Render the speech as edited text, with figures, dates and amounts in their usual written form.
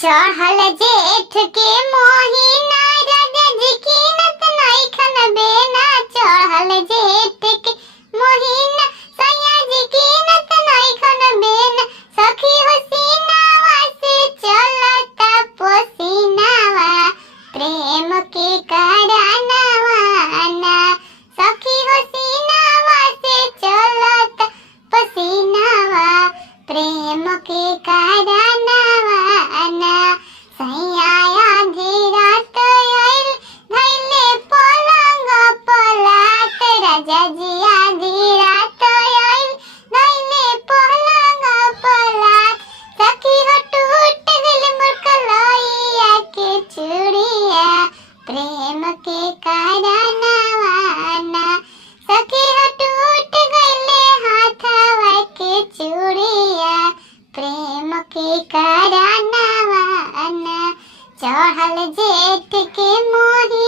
चढ़ल जेठ के मोहिना राजा जी की नत नइखन बेना। चढ़ल जेठ के मोहिना सैया जी की नत नइखन बेना। सखी हसीनावा से चलता पसीनावा प्रेम के कारनावा ना। सखी हसीनावा से चलता पसीनावा प्रेम के कारनावा ना। सैया आधी रात आइल धइले पलंग पलात। राजा जी आधी रात आइल धइले पलंग पलात। सखी हो टूट गइल मोर कलैया के चूड़िया प्रेम के कारनावा ना। सखी हो टूट गइले हाथवा के चूड़िया प्रेम के कारनावा ना। चढ़ल जेठ के मोही